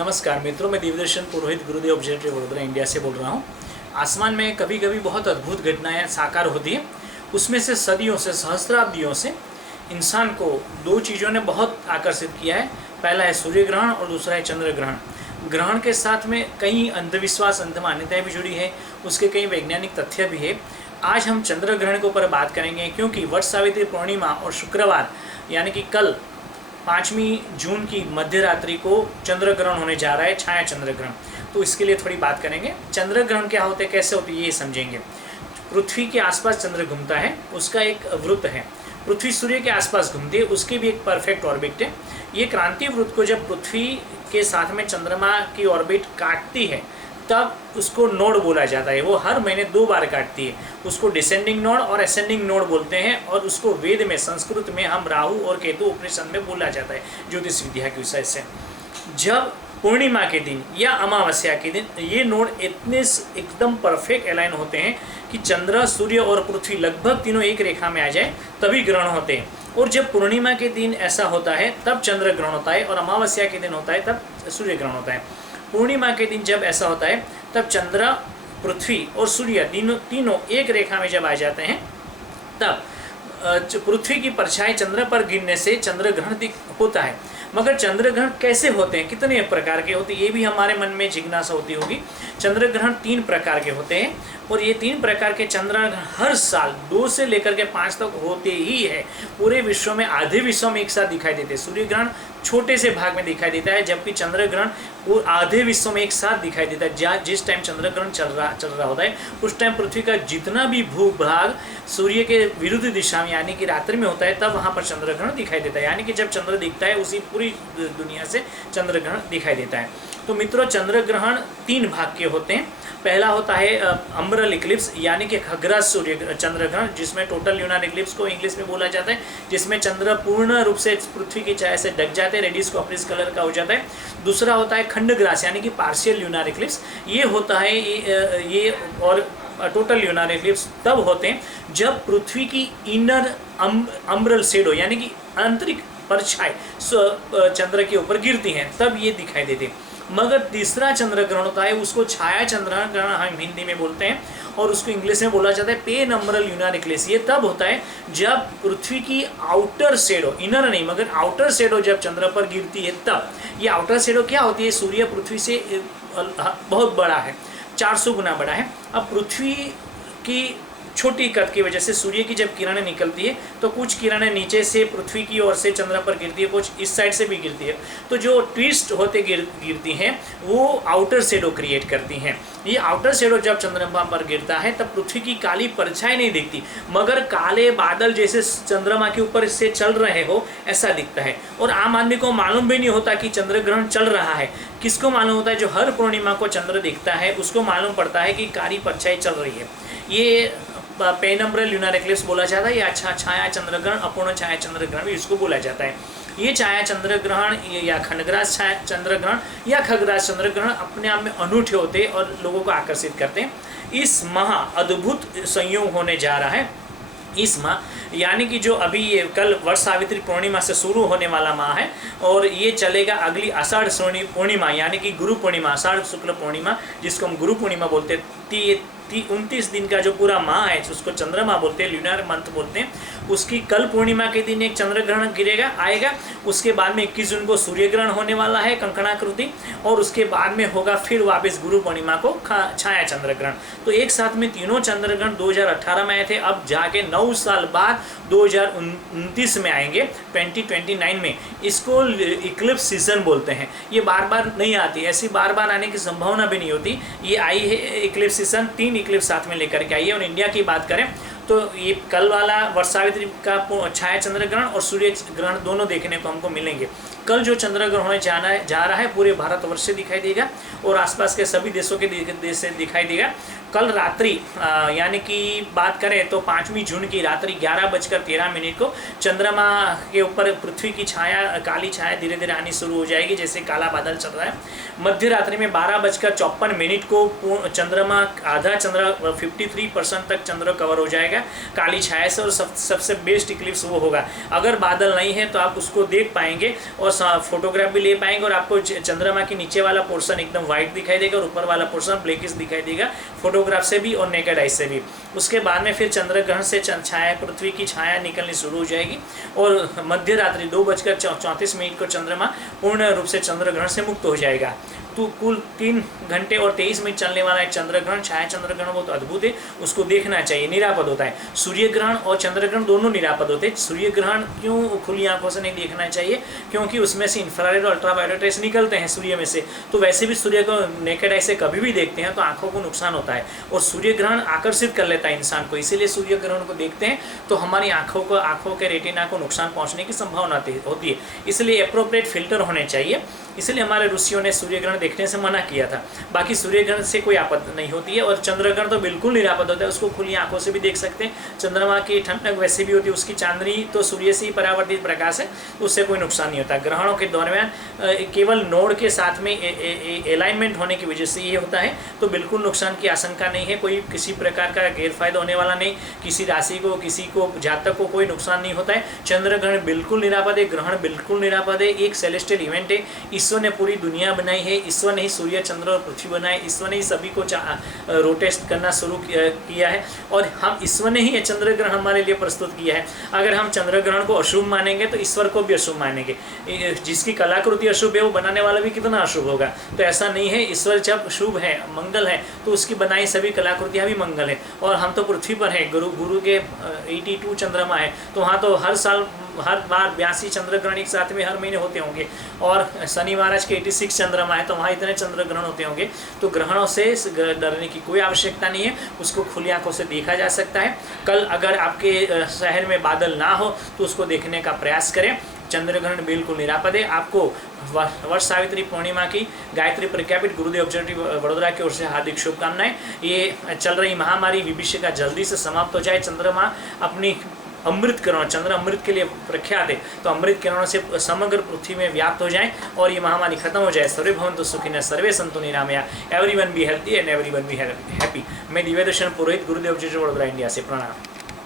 नमस्कार मित्रों, मैं दिव्यदर्शन पुरोहित गुरुदेव ऑब्जर्वेटरी वडोदरा इंडिया से बोल रहा हूँ। आसमान में कभी कभी बहुत अद्भुत घटनाएं साकार होती हैं। उसमें से सदियों से, सहस्राब्दियों से इंसान को दो चीज़ों ने बहुत आकर्षित किया है। पहला है सूर्य ग्रहण और दूसरा है चंद्र ग्रहण। ग्रहण के साथ में कई अंधविश्वास, मान्यताएँ भी जुड़ी है, उसके कई वैज्ञानिक तथ्य भी है। आज हम चंद्र ग्रहण के ऊपर बात करेंगे, क्योंकि वट सावित्री पूर्णिमा और शुक्रवार यानी कि कल 5वीं जून की मध्य रात्रि को चंद्र ग्रहण होने जा रहा है, छाया चंद्र ग्रहण। तो इसके लिए थोड़ी बात करेंगे। चंद्र ग्रहण क्या होते हैं, कैसे होते हैं, ये समझेंगे। पृथ्वी के आसपास चंद्र घूमता है, उसका एक वृत्त है। पृथ्वी सूर्य के आसपास घूमती है, उसकी भी एक परफेक्ट ऑर्बिट है। ये क्रांति वृत्त को जब पृथ्वी के साथ में चंद्रमा की ऑर्बिट काटती है तब उसको नोड बोला जाता है। वो हर महीने 2 बार काटती है। उसको डिसेंडिंग नोड और असेंडिंग नोड बोलते हैं, और उसको वेद में, संस्कृत में हम राहु और केतु उपनिषद में बोला जाता है, ज्योतिष विद्या की विषय से। जब पूर्णिमा के दिन या अमावस्या के दिन ये नोड इतने एकदम परफेक्ट अलाइन होते हैं कि चंद्र, सूर्य और पृथ्वी लगभग तीनों एक रेखा में आ जाए तभी ग्रहण होते हैं। और जब पूर्णिमा के दिन ऐसा होता है तब चंद्र ग्रहण होता है, और अमावस्या के दिन होता है तब सूर्य ग्रहण होता है। पूर्णिमा के दिन जब ऐसा होता है तब चंद्र, पृथ्वी और सूर्य तीनों एक रेखा में जब आ जाते हैं तब पृथ्वी की परछाई चंद्र पर गिरने से चंद्र ग्रहण होता है। मगर चंद्र ग्रहण कैसे होते हैं, कितने प्रकार के होते हैं, ये भी हमारे मन में जिज्ञासा होती होगी। चंद्र ग्रहण 3 प्रकार के होते हैं, और ये 3 प्रकार के चंद्र ग्रहण हर साल 2 से लेकर के 5 तक होते ही है। पूरे विश्व में, आधे विश्व में एक साथ दिखाई देते हैं। सूर्य ग्रहण छोटे से भाग में दिखाई देता है, जबकि चंद्र ग्रहण वो आधे विश्व में एक साथ दिखाई देता है। जिस टाइम चंद्र ग्रहण चल रहा होता है उस टाइम पृथ्वी का जितना भी भूभाग सूर्य के विरुद्ध दिशा में यानी कि रात्रि में होता है, तब वहाँ पर चंद्र ग्रहण दिखाई देता है। यानी कि जब चंद्र दिखता है उसी पूरी दुनिया से चंद्र ग्रहण दिखाई देता है। तो मित्रों, चंद्र ग्रहण 3 भाग के होते हैं। पहला होता है अम्ब्रल इक्लिप्स, यानी कि खग्रास सूर्य चंद्र ग्रहण, जिसमें टोटल ल्यूनर इक्लिप्स को इंग्लिश में बोला जाता है, जिसमें चंद्र पूर्ण रूप से पृथ्वी की छाया से ढक जाते हैं, रेडियस कॉपरिस कलर का हो जाता है। दूसरा होता है खंडग्रास, यानी कि पार्शियल ल्यूनर इक्लिप्स। ये होता है ये और टोटल ल्यूनर इक्लिप्स तब होते हैं जब पृथ्वी की इनर अम्ब्रल शेडो यानी कि आंतरिक परछाई चंद्र के ऊपर गिरती हैं, तब ये दिखाई देते हैं। मगर तीसरा चंद्र ग्रहण होता है, उसको छाया चंद्र ग्रहण हम हिंदी में बोलते हैं, और उसको इंग्लिश में बोला जाता है पेनम्ब्रल ल्यूनर इक्लिप्स। ये तब होता है जब पृथ्वी की आउटर शेडो, इनर नहीं मगर आउटर शेडो जब चंद्र पर गिरती है तब। ये आउटर शेडो क्या होती है, सूर्य पृथ्वी से बहुत बड़ा है, 400 गुना बड़ा है। अब पृथ्वी की छोटी कद की वजह से सूर्य की जब किरणें निकलती है तो कुछ किरणें नीचे से पृथ्वी की ओर से चंद्र पर गिरती है, कुछ इस साइड से भी गिरती है। तो जो ट्विस्ट होते गिरती हैं वो आउटर शेडो क्रिएट करती हैं। ये आउटर शेडो जब चंद्रमा पर गिरता है तब पृथ्वी की काली परछाई नहीं दिखती, मगर काले बादल जैसे चंद्रमा के ऊपर से चल रहे हो ऐसा दिखता है। और आम आदमी को मालूम भी नहीं होता कि चंद्र ग्रहण चल रहा है। किसको मालूम होता है? जो हर पूर्णिमा को चंद्र दिखता है उसको मालूम पड़ता है कि काली परछाई चल रही है। ये पेनम्ब्रल ल्यूनर इक्लिप्स बोला जाता है, या अच्छा छाया चंद्र ग्रहण, अपूर्ण छाया चंद्र ग्रहण भी इसको बोला जाता है। ये छाया चंद्र ग्रहण या खंडग्रास छाया चंद्र ग्रहण या खग्रास चंद्र ग्रहण अपने आप में अनूठे होते हैं और लोगों को आकर्षित करते हैं। इस महा अद्भुत संयोग होने जा रहा है। इस माह यानी कि जो अभी ये कल वट सावित्री पूर्णिमा से शुरू होने वाला माह है, और ये चलेगा अगली आषाढ़ पूर्णिमा यानी कि गुरु पूर्णिमा, आषाढ़ शुक्ल पूर्णिमा जिसको हम गुरु पूर्णिमा बोलते हैं। 29 दिन का जो पूरा माह है उसको चंद्रमा बोलते हैं, ल्यूनर मंथ बोलते हैं। उसकी कल पूर्णिमा के दिन एक चंद्र ग्रहण आएगा। उसके बाद में 21 जून को सूर्य ग्रहण होने वाला है, कंकणाकृति, और उसके बाद में होगा फिर वापस गुरु पूर्णिमा को छाया चंद्र ग्रहण। तो एक साथ में तीनों चंद्र ग्रहण 2018 में आए थे, अब जाके 9 साल बाद 2029 में आएंगे, 2029 में। इसको इक्लिप्स सीजन बोलते हैं। ये बार बार नहीं आती, ऐसी बार बार आने की संभावना भी नहीं होती। ये आई है इक्लिप्स सीजन, 3 इक्लिप्स साथ में लेकर के आई है। और इंडिया की बात करें तो ये कल वाला वट सावित्री का छाया चंद्र ग्रहण और सूर्य ग्रहण दोनों देखने को हमको मिलेंगे। कल जो चंद्र ग्रहण होने जा रहा है पूरे भारतवर्ष से दिखाई देगा और आसपास के सभी देशों के देश से दिखाई देगा। कल रात्रि यानी कि बात करें तो 5वीं जून की रात्रि 11:13 को चंद्रमा के ऊपर पृथ्वी की छाया, काली छाया धीरे धीरे आनी शुरू हो जाएगी, जैसे काला बादल चल रहा है। मध्य रात्रि में 12:54 को चंद्रमा आधा चंद्र 53% तक चंद्र कवर हो जाएगा काली छाया से, और सबसे बेस्ट इक्लिप्स वो होगा। अगर बादल नहीं है तो आप उसको देख पाएंगे, और फोटोग्राफ भी ले पाएंगे और आपको चंद्रमा के नीचे वाला पोर्शन एकदम वाइट दिखाई देगा और ऊपर वाला पोर्शन ब्लैकिश दिखाई देगा, फोटोग्राफ से भी और नेकेड आई से भी। उसके बाद में फिर चंद्र ग्रहण से छाया, पृथ्वी की छाया निकलनी शुरू हो जाएगी और मध्य रात्रि 2:34 को चंद्रमा पूर्ण रूप से चंद्र ग्रहण से मुक्त हो जाएगा। तो कुल 3 घंटे और 23 मिनट चलने वाला एक चंद्र ग्रहण, छाया चंद्र ग्रहण बहुत अद्भुत है, उसको देखना चाहिए, निरापद होता है। सूर्य ग्रहण और चंद्र ग्रहण दोनों निरापद होते हैं। सूर्य ग्रहण क्यों खुली आंखों से नहीं देखना चाहिए, क्योंकि उसमें से इंफ्रारेड और अल्ट्रावायलेट रेस निकलते हैं सूर्य में से, तो वैसे भी सूर्य को नेकेड आई से कभी भी देखते हैं तो आंखों को नुकसान होता है और सूर्य ग्रहण आकर्षित कर लेता है इंसान को, इसीलिए सूर्य ग्रहण को देखते हैं तो हमारी आंखों के रेटिना को नुकसान पहुँचने की संभावना होती है, इसलिए अप्रोप्रिएट फिल्टर होने चाहिए। इसलिए हमारे ऋषियों ने सूर्य ग्रहण देखने से मना किया था। बाकी सूर्य ग्रहण से कोई आपत्ति नहीं होती है और चंद्र ग्रहण तो बिल्कुल निरापद होता है, उसको खुली आंखों से भी देख सकते हैं। चंद्रमा की ठंडक वैसे भी होती है, उसकी चांदनी तो सूर्य से ही परावर्तित प्रकाश है, उससे कोई नुकसान नहीं होता। ग्रहणों के दरमियान केवल नोड के साथ में अलाइनमेंट होने की वजह से ये होता है, तो बिल्कुल नुकसान की आशंका नहीं है, कोई किसी प्रकार का गैरफायदा होने वाला नहीं, किसी राशि को, किसी को, जातक को कोई नुकसान नहीं होता है। चंद्र ग्रहण बिल्कुल निरापद है, ग्रहण बिल्कुल निरापद है, एक सेलेस्टियल इवेंट है। ईश्वर ने पूरी दुनिया बनाई है, ईश्वर ने ही सूर्य चंद्र और पृथ्वी बनाए, ईश्वर ने ही सभी को रोटेट करना शुरू किया है और हम ईश्वर ने ही ये चंद्र ग्रहण हमारे लिए प्रस्तुत किया है। अगर हम चंद्र ग्रहण को अशुभ मानेंगे तो ईश्वर को भी अशुभ मानेंगे, जिसकी कलाकृति अशुभ है वो बनाने वाला भी कितना अशुभ होगा, तो ऐसा नहीं है। ईश्वर जब शुभ है, मंगल है, तो उसकी बनाई सभी कलाकृतियाँ भी मंगल है। और हम तो पृथ्वी पर है, गुरु के 82 चंद्रमा है, तो वहाँ तो हर साल, हर बार 82 चंद्र ग्रहण एक साथ में हर महीने होते होंगे और शनि महाराज के 86 चंद्रमा है, तो वहाँ इतने चंद्र ग्रहण होते होंगे। तो ग्रहणों से डरने की कोई आवश्यकता नहीं है, उसको खुली आंखों से देखा जा सकता है। कल अगर आपके शहर में बादल ना हो तो उसको देखने का प्रयास करें। चंद्र ग्रहण बिल्कुल निरापद है। आपको वर्ष सावित्री पूर्णिमा की गायत्री प्रख्यापित गुरुदेव ऑब्जर्वेटरी वडोदरा की ओर से हार्दिक शुभकामनाएं। ये चल रही महामारी विभीषिका जल्दी से समाप्त हो जाए, चंद्रमा अपनी अमृत किरणों, चंद्र अमृत के लिए प्रख्यात है, तो अमृत किरणों से समग्र पृथ्वी में व्याप्त हो जाए और ये महामारी खत्म हो जाए। सर्वे भवन्तु सुखिनः, सर्वे सन्तु निरामया, everyone be healthy and everyone be happy. मैं दिव्यदर्शन पुरोहित, गुरुदेव ऑब्जर्वेटरी वडोदरा, इंडिया से प्रणाम।